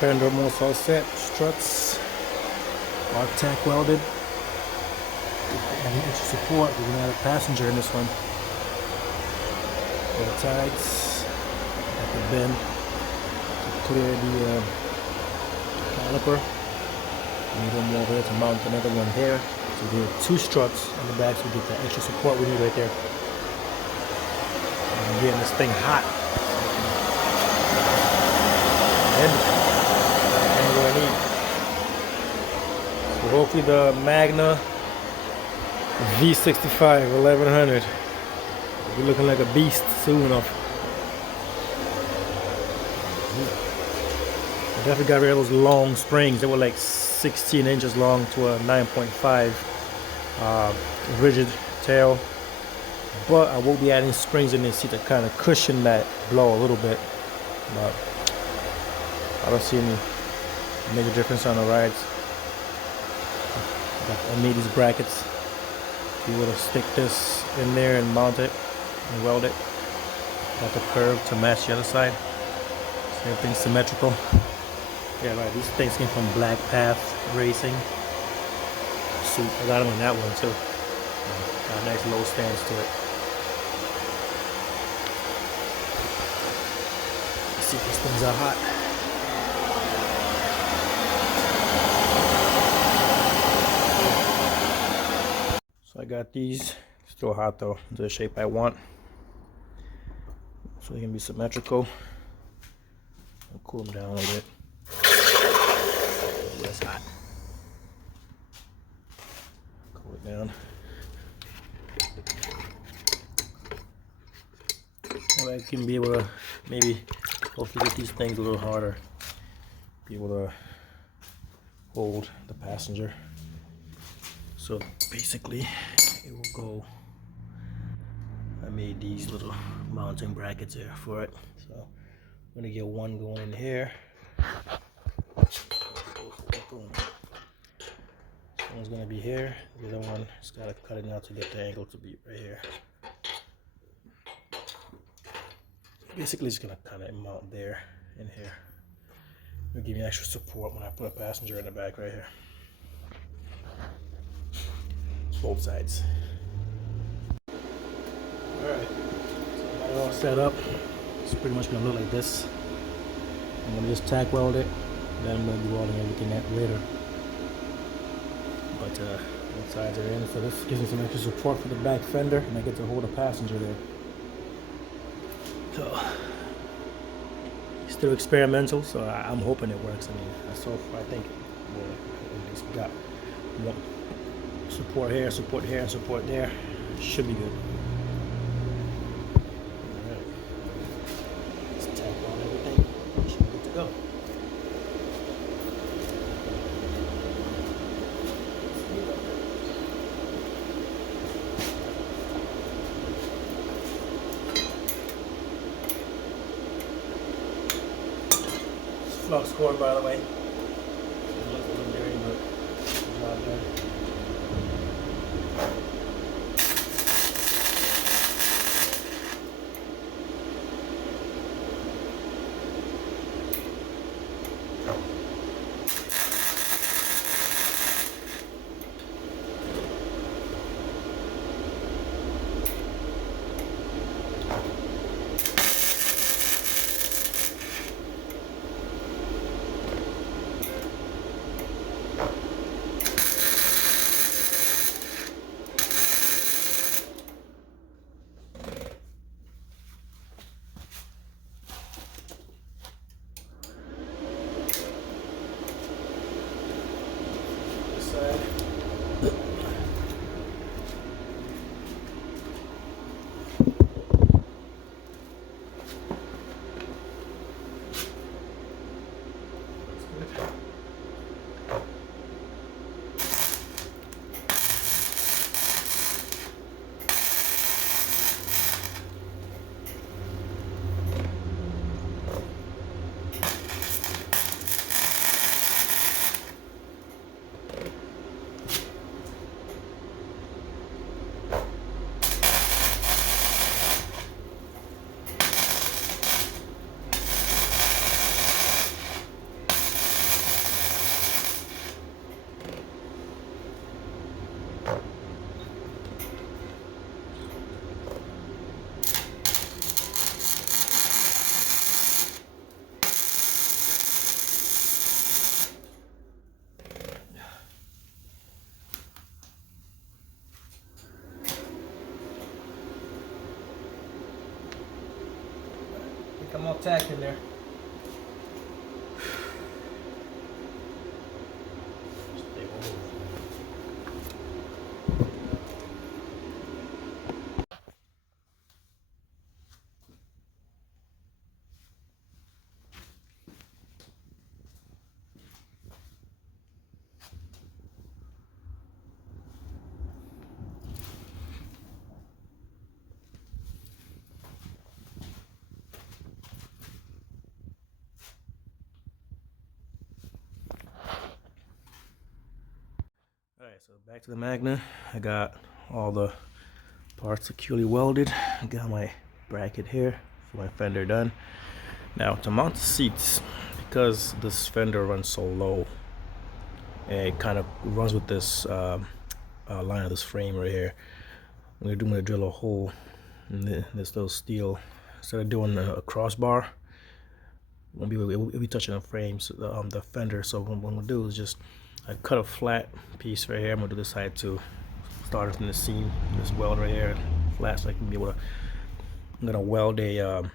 fender almost all set. Struts are tack welded. And extra support. We're gonna add a passenger in this one. Both sides at the bend to clear the caliper. We need one more over there to mount another one here. So we have two struts on the back, so we get the extra support we need right there. And I'm getting this thing hot. And what I need. So hopefully the Magna V65 1100 will be looking like a beast soon enough. I definitely got rid of those long springs. They were like 16 inches long to a 9.5 rigid tail. But I will be adding springs in this seat to kind of cushion that blow a little bit. But I don't see any major difference on the rides. I made these brackets. Be able to stick this in there and mount it and weld it. Got the curve to match the other side. Same thing, symmetrical. Yeah, right. These things came from Black Path Racing. So I got them on that one too. Got a nice low stance to it. Let's see if these things are hot. So I got these. Still hot though, to the shape I want. So they can be symmetrical. I'll cool them down a little bit. That's hot. Cool it down. Well, I can be able to maybe hopefully get these things a little harder. Be able to hold the passenger. So basically it will go. I made these little mounting brackets here for it. So I'm gonna get one going in here. Boom. This one's gonna be here. The other one just gotta cut it out to get the angle to be right here. Basically, it's gonna kind of mount there and here. It'll give me extra support when I put a passenger in the back right here. Both sides. Alright, so I got it all set up. It's pretty much gonna look like this. I'm gonna just tack weld it, then I'm gonna be welding everything out later. But both sides are in, so this gives me some extra support for the back fender, and I get to hold a passenger there. So, still experimental, so I'm hoping it works. I mean, so far I think we'll at least got one support here, and support there. Should be good. Alright. Let's tack on everything. Should be good to go. Flux cord, by the way. It looks a little dirty, but it's not bad. Come on, tack in there. Alright, so back to the Magna. I got all the parts securely welded. I got my bracket here for my fender done. Now to mount the seats, because this fender runs so low, it kind of runs with this line of this frame right here. I'm gonna drill a hole in this little steel. Instead of doing a crossbar, we'll be touching the frames, the fender. So what I'm gonna do is just I cut a flat piece right here. I'm gonna do this side too. Start from the seam, this weld right here, flat, so I can be able to. I'm gonna weld a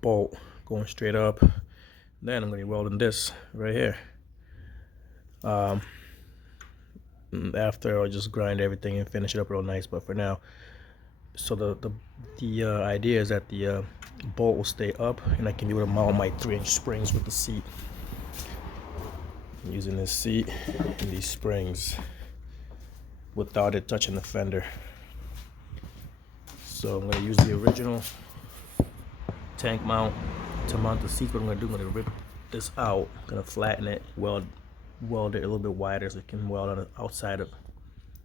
bolt going straight up. Then I'm gonna be welding this right here. After I'll just grind everything and finish it up real nice. But for now, so the idea is that the bolt will stay up, and I can be able to mount my 3-inch springs with the seat. Using this seat and these springs without it touching the fender. So I'm going to use the original tank mount to mount the seats. What I'm going to do, I'm going to rip this out, I'm going to flatten it, weld it a little bit wider so it can weld on the outside of,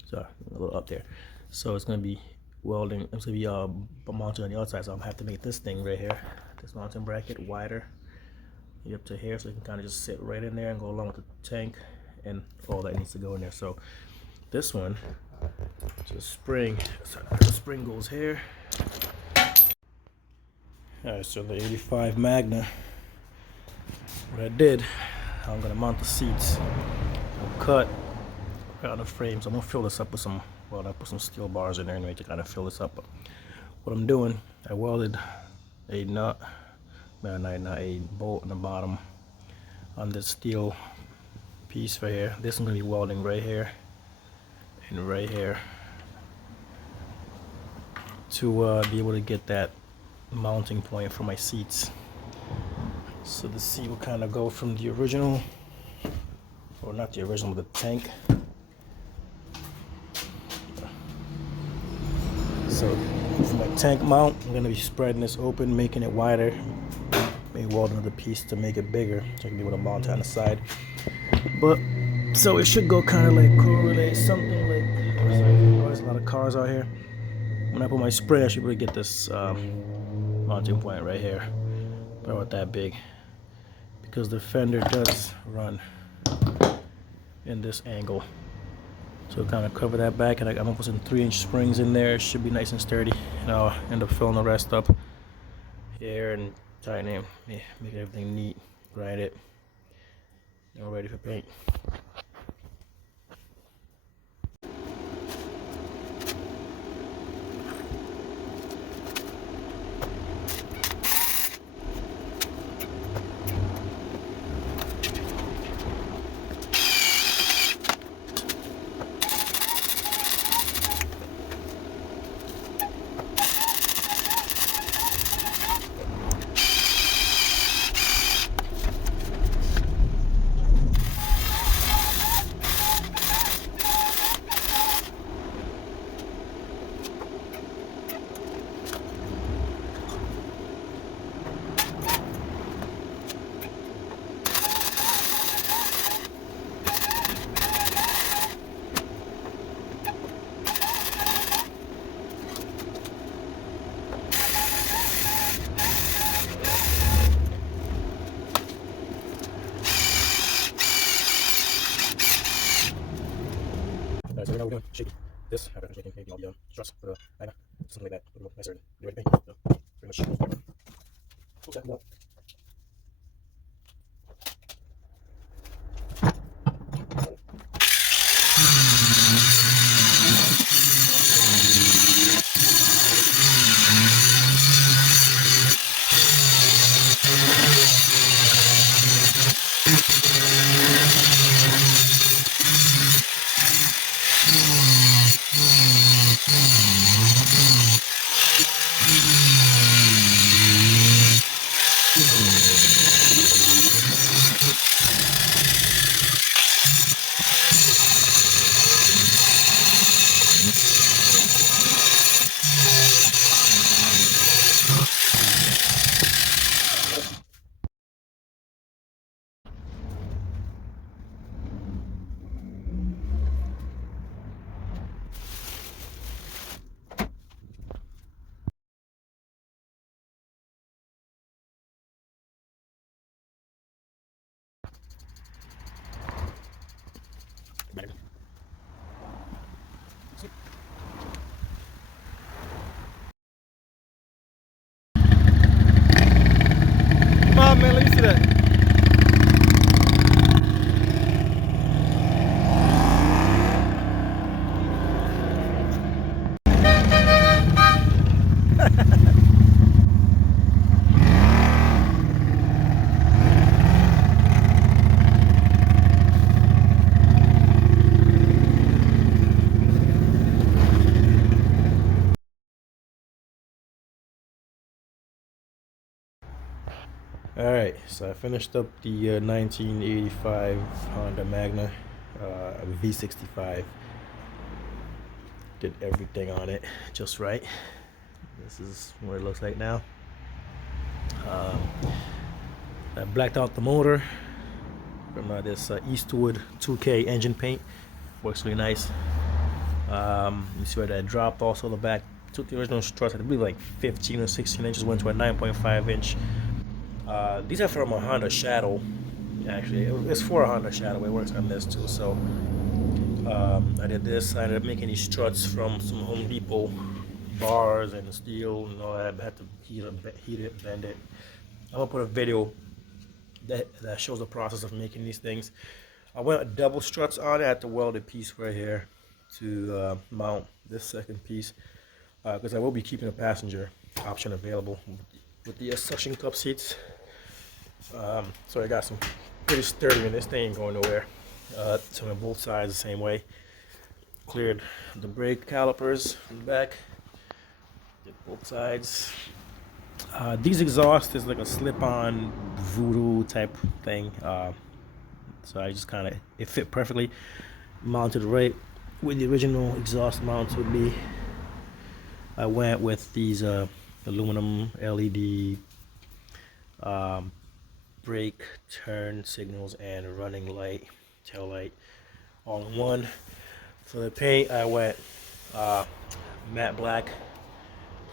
sorry, a little up there. So it's going to be welding, it's going to be mounted on the outside. So I'm going to have to make this thing right here, this mounting bracket, wider up to here, so it can kind of just sit right in there and go along with the tank and all that needs to go in there. So this one, just spring, the spring goes here. Alright, so the 85 Magna, what I did, I'm gonna mount the seats. I'll cut around the frames. I'm gonna fill this up with some, well, I put some steel bars in there anyway to kind of fill this up. But what I'm doing, I welded a nut, not a bolt in the bottom on this steel piece right here. This I'm going to be welding right here and right here to be able to get that mounting point for my seats. So the seat will kind of go from the original, or not the original, but the tank. So for my tank mount, I'm going to be spreading this open, making it wider. Maybe weld another piece to make it bigger so I can be able to mount it on the side. But so it should go kind of like correlate something like, there's a lot of cars out here. When I put my spray, I should really get this mounting point right here, but not that big, because the fender does run in this angle. So kind of cover that back, and I'm gonna put some 3-inch springs in there. It should be nice and sturdy, and I'll end up filling the rest up here and tighten it, make everything neat, grind it, and we're ready for paint. So right now we're doing shaking this, after shaking maybe all the struts for the Magna, something like that, a little nicer and be ready to paint. So pretty much cool second out. Alright, so I finished up the 1985 Honda Magna V65. Did everything on it just right. This is what it looks like now. Um, I blacked out the motor from this Eastwood 2K engine paint. Works really nice. You see where that dropped also the back. Took the original struts, I believe like 15 or 16 inches, went to a 9.5 inch. These are from a Honda Shadow. Actually, it's for a Honda Shadow. It works on this too. So I did this. I ended up making these struts from some Home Depot bars and steel and all that. I had to heat it, bend it. I'm gonna put a video that shows the process of making these things. I went double struts on it. I had to weld a piece right here to mount this second piece because I will be keeping a passenger option available with the suction cup seats. So I got some pretty sturdy, and this thing ain't going nowhere. So on both sides the same way. Cleared the brake calipers from the back. Did both sides. These exhausts is like a slip-on voodoo type thing. So I just kind of, it fit perfectly. Mounted right where the original exhaust mounts would be. I went with these aluminum LED brake, turn signals, and running light, tail light, all in one. For the paint, I went matte black,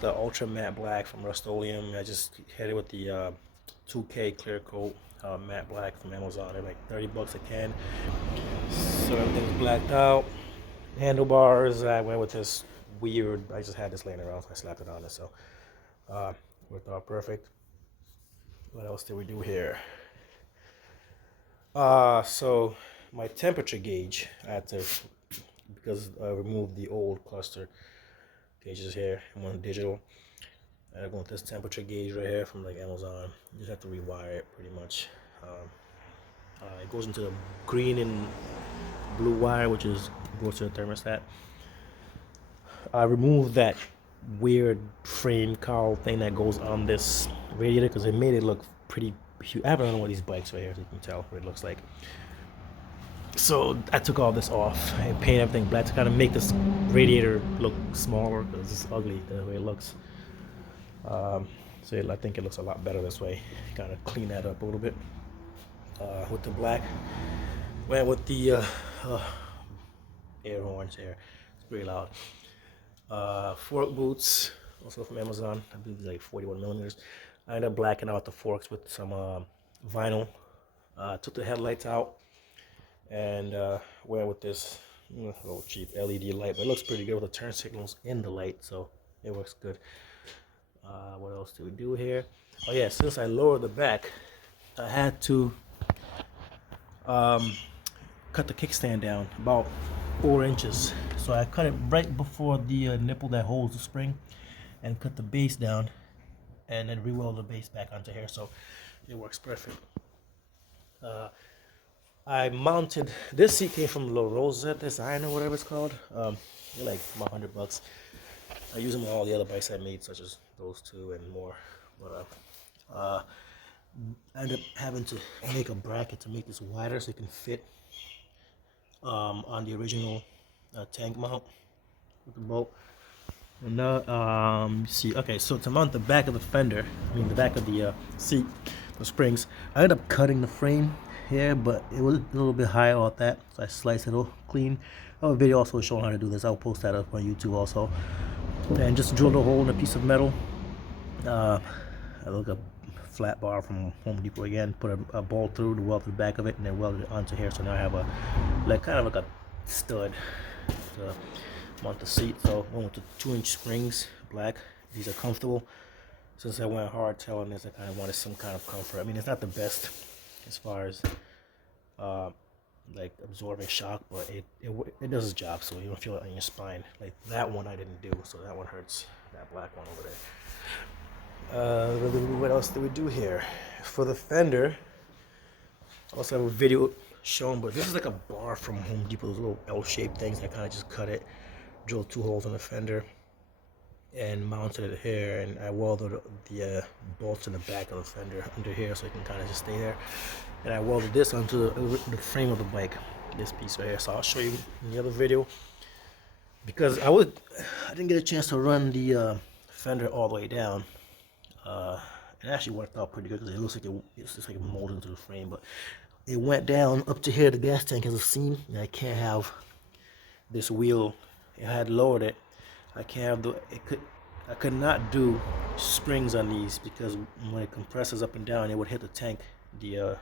the ultra matte black from Rust-Oleum. I just hit it with the 2K clear coat matte black from Amazon. They're like 30 bucks a can. So everything's blacked out. Handlebars, I went with this weird, I just had this laying around, so I slapped it on it. So worked out perfect. What else did we do here? So my temperature gauge, I had to, because I removed the old cluster gauges here and one digital. I go with this temperature gauge right here from like Amazon. You just have to rewire it pretty much. It goes into the green and blue wire, which goes to the thermostat. I removed that weird frame cowl thing that goes on this radiator because it made it look pretty huge. I haven't done one of these bikes right here, so you can tell what it looks like. So I took all this off and painted everything black to kind of make this radiator look smaller because it's ugly the way it looks. So I think it looks a lot better this way. Kind of clean that up a little bit with the black. Went with the air horns here. It's pretty loud. Fork boots, also from Amazon. I believe it's like 41 millimeters. I ended up blacking out the forks with some vinyl. Took the headlights out and went with this little cheap LED light, but it looks pretty good with the turn signals in the light, so it works good. What else do we do here? Oh yeah, since I lowered the back, I had to cut the kickstand down about 4 inches. So I cut it right before the nipple that holds the spring and cut the base down and then re-weld the base back onto here, so it works perfect. I mounted, this seat came from La Rosa Design or whatever it's called. They're like about 100 bucks. I use them on all the other bikes I made, such as those two and more. But I ended up having to make a bracket to make this wider so it can fit on the original tank mount with the bolt. And now, see, okay, so to mount the back of the fender, the back of the seat, the springs, I ended up cutting the frame here, but it was a little bit high on that, so I sliced it all clean. I have a video also showing how to do this. I'll post that up on YouTube also. And just drilled a hole in a piece of metal. I look up flat bar from Home Depot again, put a bolt through to weld the back of it, and then welded it onto here. So now I have a kind of like a stud to mount the seat. So I went with the 2-inch springs, black. These are comfortable. Since I went hardtail on this, I kind of wanted some kind of comfort. It's not the best as far as like absorbing shock, but it does its job, so you don't feel it on your spine. Like that one I didn't do, so that one hurts. That black one over there. What else do we do here? For the fender, I also have a video shown, but this is like a bar from Home Depot, those little L-shaped things. I kind of just cut it, drilled 2 holes in the fender, and mounted it here, and I welded the bolts in the back of the fender under here so it can kind of just stay there. And I welded this onto the frame of the bike, this piece right here. So I'll show you in the other video, because I didn't get a chance to run the fender all the way down. It actually worked out pretty good because it looks like it's just like molded into the frame, but it went down up to here. The gas tank has a seam, and I can't have this wheel. I had lowered it. I can't have I could not do springs on these, because when it compresses up and down, it would hit the tank. Not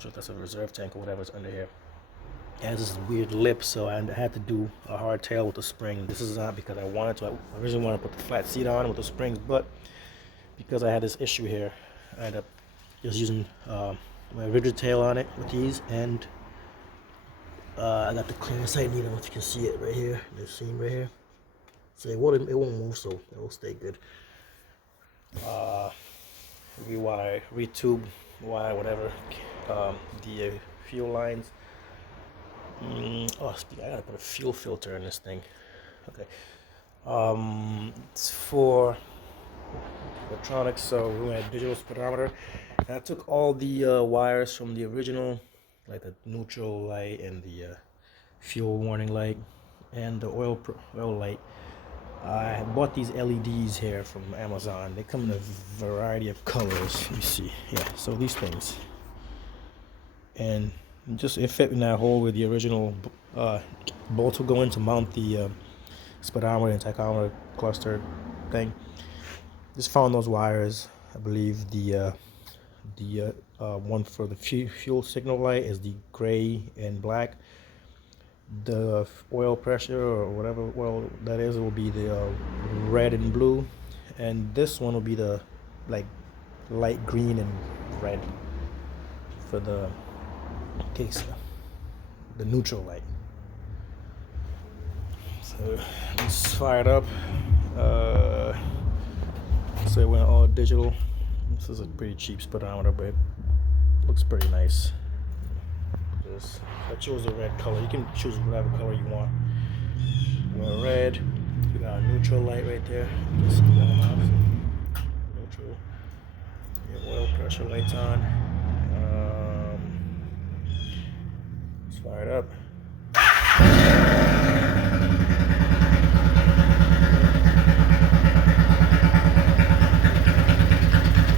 sure if that's a reserve tank or whatever's under here. It has this weird lip, so I had to do a hardtail with the spring. This is not because I wanted to. I originally wanted to put the flat seat on with the springs, but because I had this issue here, I ended up just using my rigid tail on it with these, and I got the clearance sight needle. I don't know if you can see it right here, the seam right here. So it won't move, so it will stay good. Rewire, retube, wire, whatever. The fuel lines. Oh, I gotta put a fuel filter in this thing. Okay. It's for electronics, so we had digital speedometer. And I took all the wires from the original, like the neutral light and the fuel warning light and the oil light. I bought these LEDs here from Amazon. They come in a variety of colors. You see, yeah. So these things, and just it fit in that hole where the original bolts will go in to mount the speedometer and tachometer cluster thing. Just found those wires. I believe the one for the fuel signal light is the gray and black. The oil pressure or whatever oil that is will be the red and blue, and this one will be the like light green and red for the case, the neutral light. So let's fire it up. So it went all digital. This is a pretty cheap speedometer, but it looks pretty nice. I chose the red color. You can choose whatever color you want. You want red. We got a neutral light right there. You can see that off. Neutral. Your oil pressure lights on. Let's fire it up.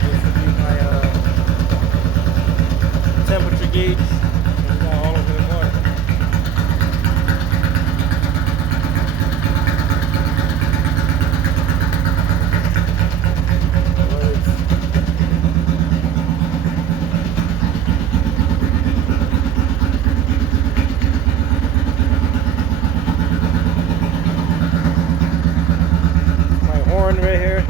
This will be my temperature gauge. All over the water. My horn right here.